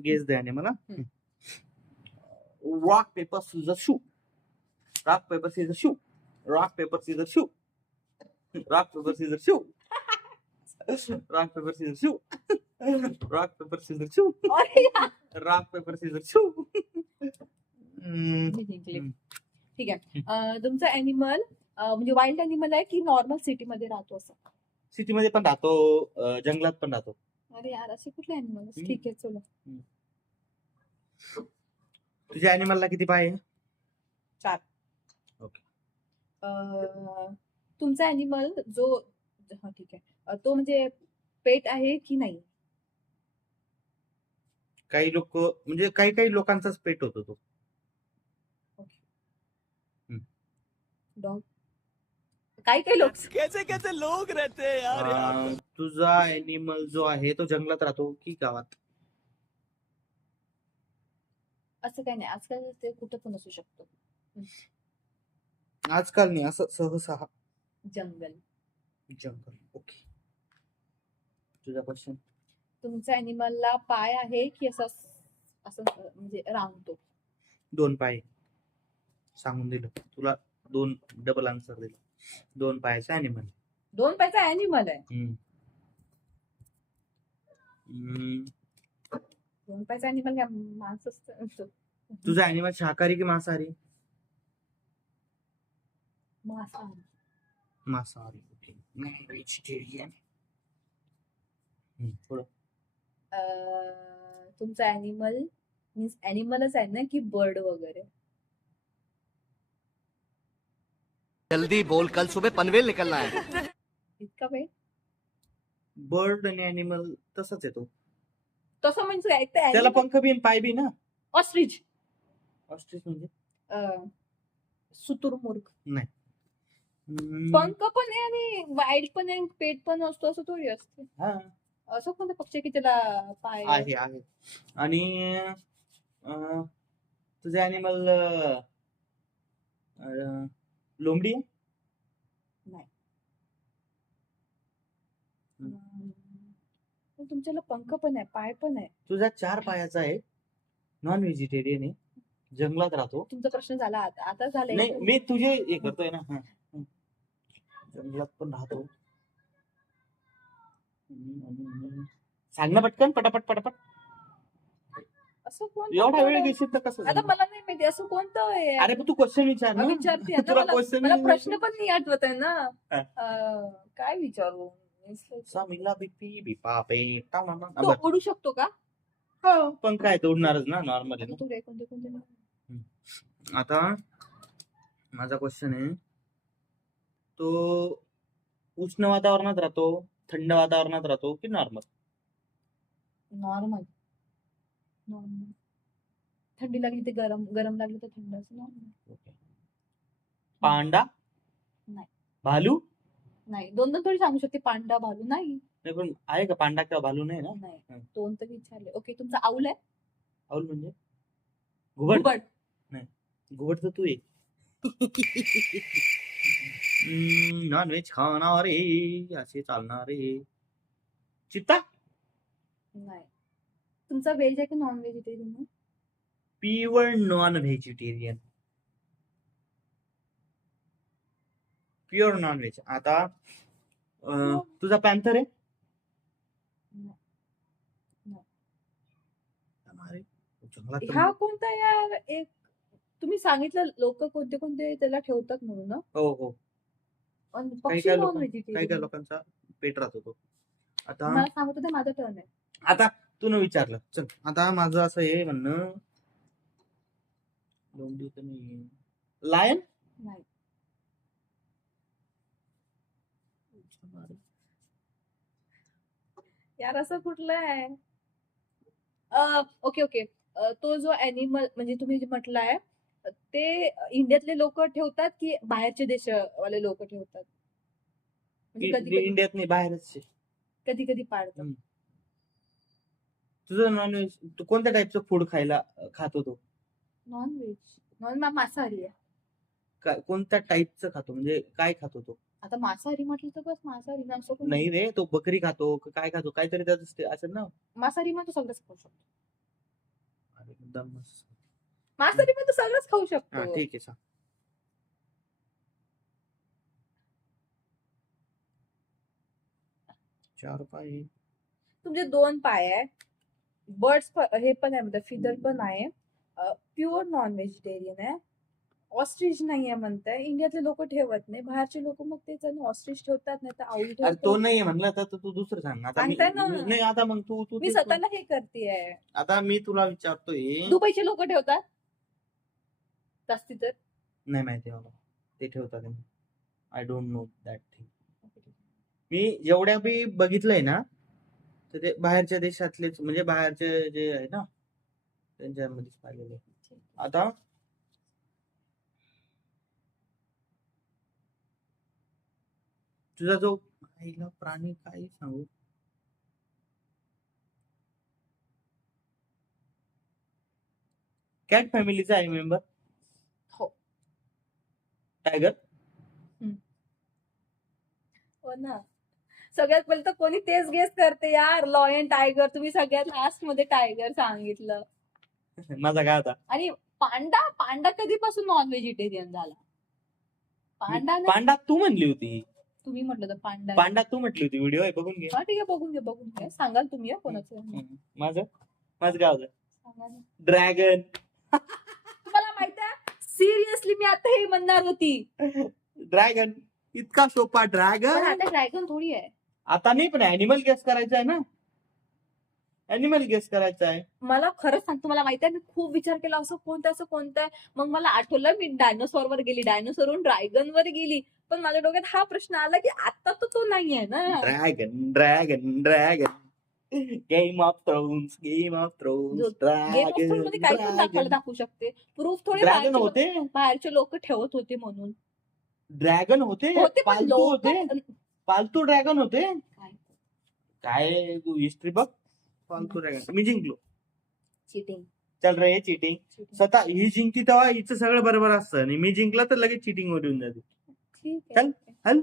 Guess द्या मला. Rock paper scissor shoe. Rock paper scissor shoe. Rock paper scissor shoe. Rock paper scissor shoe. Rock paper scissor shoe. Rock paper scissor shoe. Rock paper scissor shoe. ठीक आहे. तुमचं animal म्हणजे wild animal आहे की normal city मध्ये राहतो असं? City मध्ये पण राहतो, जंगलात पण राहतो. अरे यार असे कुठले अॅनिमल? ठीक आहे चलो. तुझ्या अॅनिमलला किती पाय आहे? 4. ओके. तुमचा अॅनिमल जो ठीक आहे तो म्हणजे पेट आहे की नाही? काही लोक म्हणजे काही लोकांचाच पेट होतो तो. डॉग. काही लोक कैसे लोग रहते हैं यार. तुझा अॅनिमल जो आहे तो जंगलात राहतो की गावात? असं काही नाही, आजकाल ते कुठं पण असू शकतो. आजकाल नाही, असं सहसा. जंगल. ओके. तुझा क्वेश्चन. तुमच्या अॅनिमलला पाय आहे की असं असं म्हणजे रांगतो? 2 पाय. सांगून दिलं तुला, 2 डबल आन्सर दिलं. 2 पायाचा अॅनिमल. 2 पायचा अॅनिमल आहे. 2 पायचा अॅनिमल काय माणूस असतो? तुझा अॅनिमल शाकाहारी की मांसाहारी? मांसाहारी. मांसाहारी. ओके. व्हेजिटेरियन. तुमचा अॅनिमल मीन्स अॅनिमलच आहे ना की बर्ड वगैरे? जल्दी बोल, कल सुबह पनवेल निकलना है. इतका वेळ? बर्ड आणि अॅनिमल तसंच येतो. तसं म्हणजे काय? त्याला पंख बी आणि पाय बी ना. ऑस्ट्रिच. ऑस्ट्रिच म्हणजे शुतुरमुर्ग. नाही. पंख पण आहे आणि वाईल्ड पण आहे, पेट पण असतो असं थोडी असते. असं कोणता पक्षी की त्याला पाय आहे? आणि तुझे अॅनिमल लोंबडी आहे? नाही. तुमच्याला पंख पण आहे, पाय पण आहे. तुझा 4 पायाचा आहे, नॉन व्हेजिटेरियन आहे, जंगलात राहतो. तुमचा प्रश्न झाला आता झालाय. नाही, मी तुझे हे करतोय ना. जंगलात पण राहतो. सांग ना पटकन, पटापट. असं कोण? एवढा वेळ घेशील तर कसं? आता मला नाही माहिती असं कोणतं आहे. अरे पण तू क्वेश्चन विचार ना. विचारते तुला क्वेश्चन मला प्रश्न पण नाही आठवत आहे ना. काय विचारू? सामिला बिपी बिपापे तो उडू शकतो का? पंख आहे तो उडणारच ना, नॉर्मल आहे ना. कोणते? आता माझा क्वेश्चन आहे, तो उष्ण वातावरणात राहतो, थंड वातावरणात राहतो की नॉर्मल? नॉर्मल. थंडी लागली तर गरम लागली तर थंड असं नॉर्मल. पांडा? नाही. भालू? नाही. 2 थोडी सांगू शकते. पांडा, भालू नाही. पण आहे का पांडा किंवा भालू? नाही ना. नाही. 2 तर विचारले. ओके. तुमचा आऊल आहे? आऊल म्हणजे घुबड? नाही, घुबड तर तू आहे. नॉन व्हेज खाणारे असे चालणारे. चित्ता? नाही. तुमचा व्हेज आहे की non vegetarian? Pure non vegetarian. Pure non veg. आता तुझा पॅन्थर आहे? हा कोणता यार? एक तुम्ही सांगितलं लोक कोणते त्याला ठेवतात म्हणून ना. हो. पक्षी नॉन व्हेजिटेरियन. काही लोकांचा पेट राहतो तो. आता मला सांगत होते माझं टर्न आहे. आता तू न विचारलं. चल, आता माझं असं आहे म्हणणं, लोंबडी तर नाही. लायन? नाही. यार असं कुठलं आहे? ओके. तो जो अॅनिमल म्हणजे तुम्ही जे म्हटलाय ते इंडियातले लोक ठेवतात की बाहेरचे देशवाले लोक ठेवतात? म्हणजे इंडियात नाही, बाहेरच. कधी पाळतात. तुझं नॉनव्हेज, तू कोणत्या टाईपचं फूड खातो तो? नॉन मांसाहारी आहे. कोणत्या टाईपचं खातो म्हणजे काय खातो तो? आता मांसाहारी म्हटलं तर बस मांसाहारी ना. नाही रे, तो बकरी खातो काय खातो? काहीतरी त्यात असेल ना. मांसाहारी मग तो सगळंच खाऊ शकतो. अरे एकदम मस्त. मांसाहारी पण तू सगळंच खाऊ हा शकतो. ठीक आहे सांग. 4 पाय. तुमचे 2 पाय आहे. बर्ड्स हे पण आहे म्हणतात, फिदर पण आहे. प्युअर नॉन व्हेजिटेरियन आहे. ऑस्ट्रिच नाहीये म्हणताय. इंडियातले लोक ठेवत नाही, बाहेरचे लोक मग तेच ऑस्ट्रिच ठेवतात, नाही तर आवळी अरे तो ठेवतात. नाही म्हणला तर तू दुसरं सांग. आता सांगताय ना. नाही आता मग तू तू मी तेच स्वतःला हे करतेय. आता मी तुला विचारतोय. दुबईचे लोक ठेवतात जास्ती तर. नाही माहिती मला ते ठेवतात. I don't know that thing. मी जेवढ्या बी बघितलंय ना तर ते बाहेरच्या देशातलेच, म्हणजे बाहेरचे जे आहे ना त्यांच्यामध्येच पाहिलेले. आता तुझा जो पहिला प्राणी काय सांगू, कॅट फॅमिलीचा आहे मेंबर. हो. टायगर. हो ना. सगळ्यात पहिले तर कोणी तेच गेस करते यार, लॉयन टायगर. तुम्ही सगळ्यात लास्ट मध्ये टायगर सांगितलं. माझा काय होता? आणि पांडा पांडा कधीपासून नॉन व्हेजिटेरियन झाला? पांडा नाही. पांडा तू म्हणली होती. तुम्ही म्हटलं तर पांडा. पांडा तू म्हटली होती. व्हिडिओ आहे बघून घे. हा ठीक आहे, बघून घे बघून घे. सांगाल तुम्ही कोणाचं. माझं माझं काय होतं? सांगा ना. ड्रॅगन. तुम्हाला माहित आहे, सिरियसली मी आता हे म्हणणार होती. ड्रॅगन इतका सोपा. पण ड्रॅगन आता ड्रॅगन थोडी आहे. आता नाही, पण ऍनिमल गेस करायचा आहे ना. ऍनिमल गेस करायचा आहे. मला खरंच सांगतो, मला माहिती आहे, मी खूप विचार केला असं कोणतं आहे. मग मला आठवलं, मी डायनोसॉर वर गेली, डायनोसॉरवरून ड्रॅगन वर गेली. पण माझ्या डोक्यात हा प्रश्न आला की आता तो नाहीये ना. Dragon dragon dragon. Game of thrones. Game of thrones. Game of throne मध्ये काही पण दाखवू शकते. प्रूफ थोडे ड्रॅगन होते. बाहेरचे लोक ठेवत होते म्हणून. ड्रॅगन होते. होते पण पालतू लोक होते. पालतू ड्रॅगन होते. काय काय तू हिस्ट्री बघ. पालतू ड्रॅगन. मी जिंकलो. चिटिंग. चल रे चिटिंग. स्वतः ही जिंकती तेव्हा हिचं सगळं बरोबर असतं, आणि मी जिंकला तर लगेच चिटिंग वर येऊन जाते. ठीक चल आहे. हल.